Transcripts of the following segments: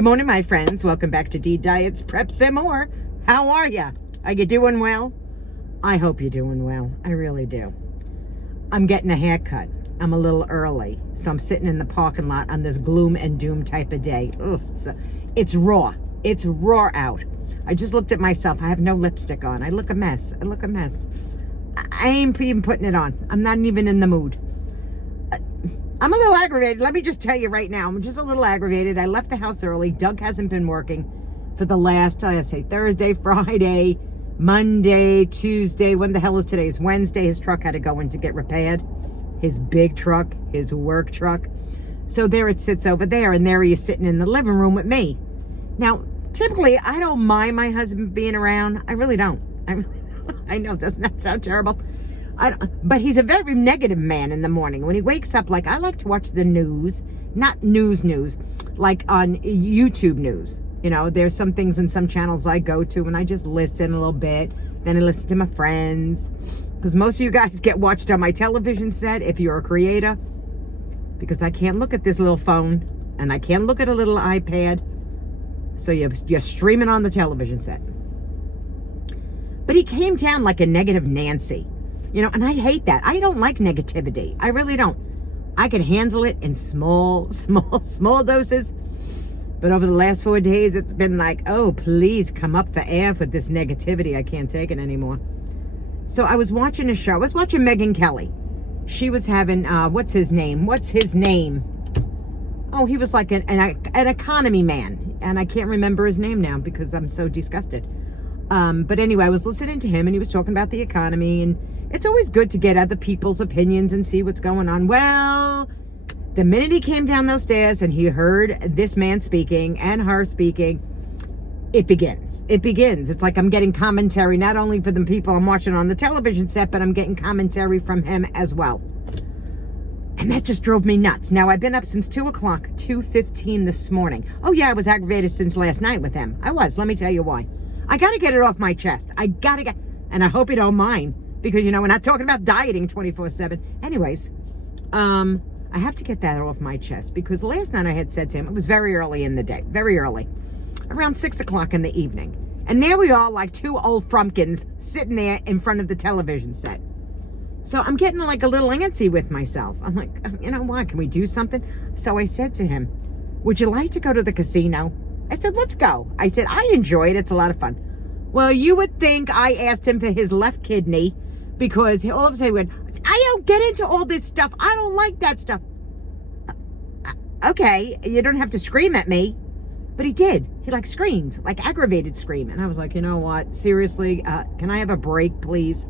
Good morning, my friends. Welcome back to D Diets, Preps, and More. How are ya? Are you doing well? I hope you're doing well. I really do. I'm getting a haircut. I'm a little early, so I'm sitting in the parking lot on this gloom and doom type of day. Ugh, it's raw. It's raw out. I just looked at myself. I have no lipstick on. I look a mess. I ain't even putting it on. I'm not even in the mood. I'm a little aggravated. Let me just tell you right now. I'm just a little aggravated. I left the house early. Doug hasn't been working for the last, Thursday, Friday, Monday, Tuesday. When the hell is today? It's Wednesday. His truck had to go in to get repaired. His big truck, his work truck. So there it sits over there, and there he is sitting in the living room with me. Now, typically, I don't mind my husband being around. I really don't. I know, doesn't that sound terrible? But he's a very negative man in the morning. When he wakes up, like, I like to watch the news, not news, like on YouTube news. You know, there's some things in some channels I go to and I just listen a little bit. Then I listen to my friends. Because most of you guys get watched on my television set if you're a creator. Because I can't look at this little phone and I can't look at a little iPad. So you're streaming on the television set. But he came down like a negative Nancy. You know, and I hate that. I don't like negativity. I really don't. I can handle it in small doses. But over the last 4 days, it's been like, oh, please come up for air with this negativity. I can't take it anymore. So I was watching a show. I was watching Megyn Kelly. She was having, what's his name? Oh, he was like an economy man. And I can't remember his name now because I'm so disgusted. But anyway, I was listening to him and he was talking about the economy, and it's always good to get other people's opinions and see what's going on. Well, the minute he came down those stairs and he heard this man speaking and her speaking, it begins. It's like I'm getting commentary, not only for the people I'm watching on the television set, but I'm getting commentary from him as well. And that just drove me nuts. Now, I've been up since 2 o'clock, 2:15 this morning. Oh, yeah, I was aggravated since last night with him. I was. Let me tell you why. I got to get it off my chest. And I hope you don't mind. Because, you know, we're not talking about dieting 24/7. Anyways, I have to get that off my chest. Because last night I had said to him, it was very early in the day. Very early. Around 6 o'clock in the evening. And there we are, like two old frumpkins sitting there in front of the television set. So I'm getting like a little antsy with myself. I'm like, you know what? Can we do something? So I said to him, would you like to go to the casino? I said, let's go. I said, I enjoy it. It's a lot of fun. Well, you would think I asked him for his left kidney because all of a sudden he went, I don't get into all this stuff. I don't like that stuff. Okay, you don't have to scream at me. But he did. He like screamed, like aggravated scream. And I was like, you know what? Seriously, can I have a break, please?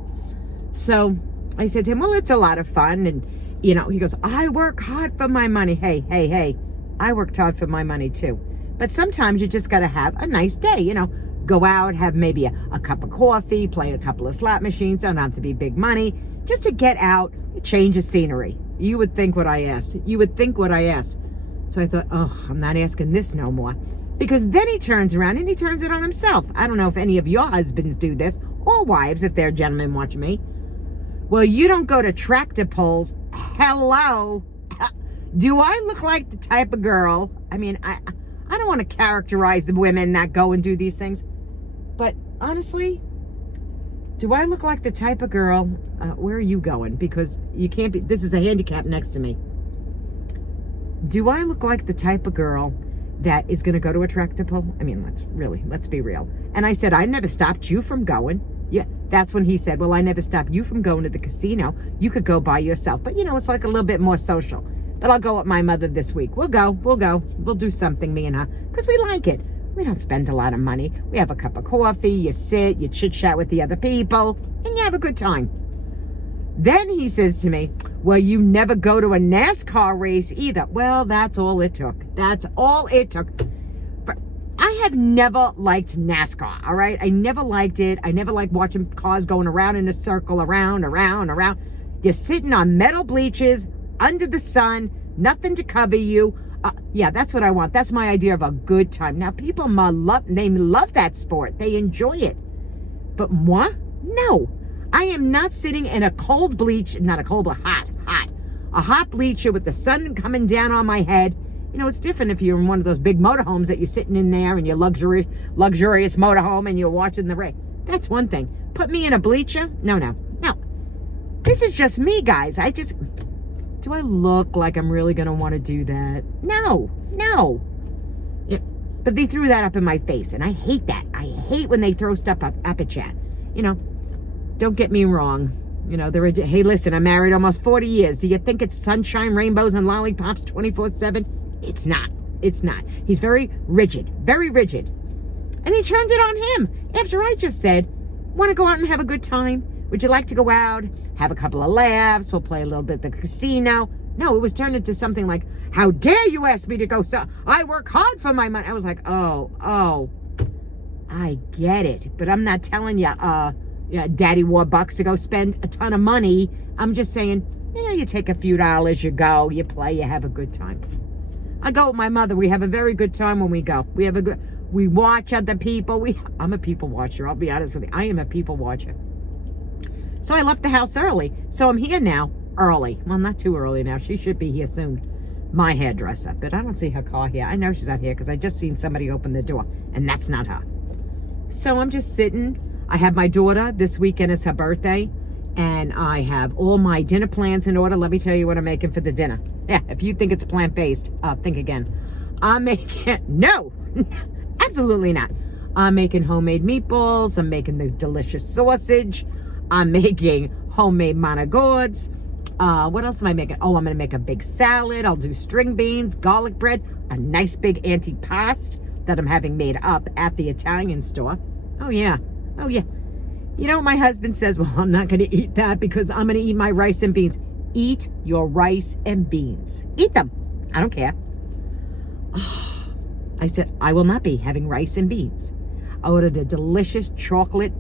So I said to him, well, it's a lot of fun. And, you know, he goes, I work hard for my money. Hey, I worked hard for my money too. But sometimes you just got to have a nice day, you know. Go out, have maybe a cup of coffee, play a couple of slot machines. Don't have to be big money. Just to get out, change of scenery. You would think what I asked. So I thought, oh, I'm not asking this no more. Because then he turns around and he turns it on himself. I don't know if any of your husbands do this, or wives, if they're gentlemen watching me. Well, you don't go to tractor pulls. Hello. Do I look like the type of girl? I mean, I don't want to characterize the women that go and do these things. But honestly, do I look like the type of girl? Where are you going? Because you can't be. This is a handicap next to me. Do I look like the type of girl that is going to go to a tractor pull? I mean, let's be real. And I said, I never stopped you from going. Yeah, that's when he said, well, I never stopped you from going to the casino. You could go by yourself. But, you know, it's like a little bit more social. But I'll go with my mother this week. We'll go. We'll do something, me and her, because we like it. We don't spend a lot of money. We have a cup of coffee, you sit, you chit-chat with the other people, and you have a good time. Then he says to me, well, you never go to a NASCAR race either. Well, that's all it took. I have never liked NASCAR, all right? I never liked it. I never liked watching cars going around in a circle, around. You're sitting on metal bleachers, under the sun, nothing to cover you. Yeah, that's what I want. That's my idea of a good time. Now, people love that sport. They enjoy it. But moi? No. I am not sitting in a cold bleach, not a cold, but hot. A hot bleacher with the sun coming down on my head You know, it's different if you're in one of those big motorhomes that you're sitting in there and your luxurious motorhome and you're watching the race. That's one thing. Put me in a bleacher? No. This is just me, guys. Do I look like I'm really going to want to do that? No. Yeah, but they threw that up in my face, and I hate that. I hate when they throw stuff up at you. You know, don't get me wrong. You know, hey, listen, I'm married almost 40 years. Do you think it's sunshine, rainbows, and lollipops 24/7? It's not. He's very rigid. And he turned it on him after I just said, want to go out and have a good time? Would you like to go out, have a couple of laughs? We'll play a little bit at the casino. No, it was turned into something like, how dare you ask me to go? So I work hard for my money. I was like, oh, I get it. But I'm not telling you, daddy wore bucks to go spend a ton of money. I'm just saying, you know, you take a few dollars, you go, you play, you have a good time. I go with my mother. We have a very good time when we go. We watch other people. I'm a people watcher. I'll be honest with you. I am a people watcher. So I left the house early. So I'm here now early. Well, not too early now. She should be here soon. My hairdresser. But I don't see her car here. I know she's not here because I just seen somebody open the door. And that's not her. So I'm just sitting. I have my daughter. This weekend is her birthday. And I have all my dinner plans in order. Let me tell you what I'm making for the dinner. Yeah, if you think it's plant-based, think again. I'm making... No! Absolutely not. I'm making homemade meatballs. I'm making the delicious sausage. I'm making homemade managords. What else am I making? Oh, I'm going to make a big salad. I'll do string beans, garlic bread, a nice big antipasto that I'm having made up at the Italian store. Oh, yeah. You know what my husband says? Well, I'm not going to eat that because I'm going to eat my rice and beans. Eat your rice and beans. Eat them. I don't care. I said, I will not be having rice and beans. I ordered a delicious chocolate.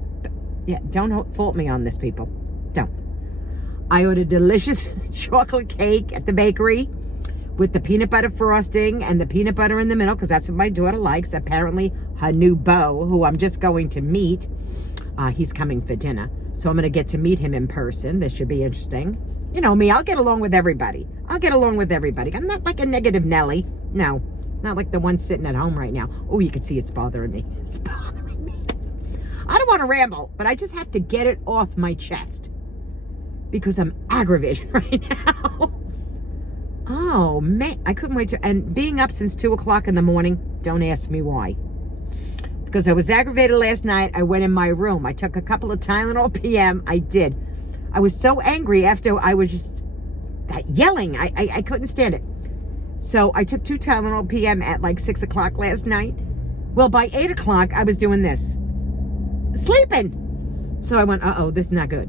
Yeah, don't fault me on this, people. Don't. I ordered delicious chocolate cake at the bakery with the peanut butter frosting and the peanut butter in the middle because that's what my daughter likes. Apparently, her new beau, who I'm just going to meet, he's coming for dinner. So I'm going to get to meet him in person. This should be interesting. You know me, I'll get along with everybody. I'm not like a negative Nelly. No, not like the one sitting at home right now. Oh, you can see it's bothering me. I don't want to ramble, but I just have to get it off my chest because I'm aggravated right now. Oh, man. I couldn't wait to... And being up since 2 o'clock in the morning, don't ask me why. Because I was aggravated last night. I went in my room. I took a couple of Tylenol PM. I did. I was so angry after I was just that yelling. I couldn't stand it. So I took 2 Tylenol PM at like 6 o'clock last night. Well, by 8 o'clock, I was doing this. Sleeping. So I went, this is not good.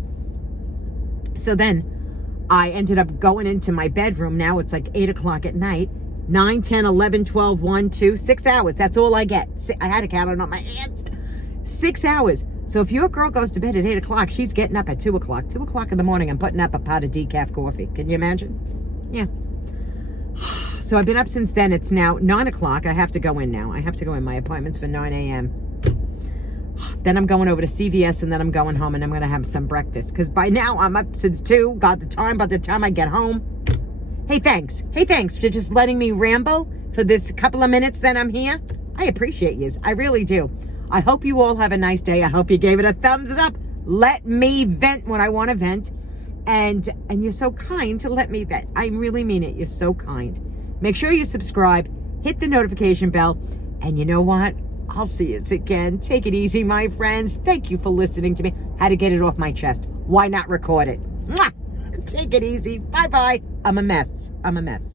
So then I ended up going into my bedroom. Now it's like 8 o'clock at night. 9, 10, 11, 12, 1, 2, 6 hours. That's all I get. I had to count it on my hands. 6 hours. So if your girl goes to bed at 8 o'clock, she's getting up at 2 o'clock. 2 o'clock in the morning, I'm putting up a pot of decaf coffee. Can you imagine? Yeah. So I've been up since then. It's now 9 o'clock. I have to go in now. My appointment's for 9 a.m. Then I'm going over to CVS and then I'm going home and I'm going to have some breakfast. Because by now I'm up since 2. Got the time by the time I get home. Hey, thanks for just letting me ramble for this couple of minutes that I'm here. I appreciate you. I really do. I hope you all have a nice day. I hope you gave it a thumbs up. Let me vent when I want to vent. And you're so kind to let me vent. I really mean it. You're so kind. Make sure you subscribe. Hit the notification bell. And you know what? I'll see you again. Take it easy, my friends. Thank you for listening to me. Had to get it off my chest. Why not record it? Mwah! Take it easy. Bye-bye. I'm a mess.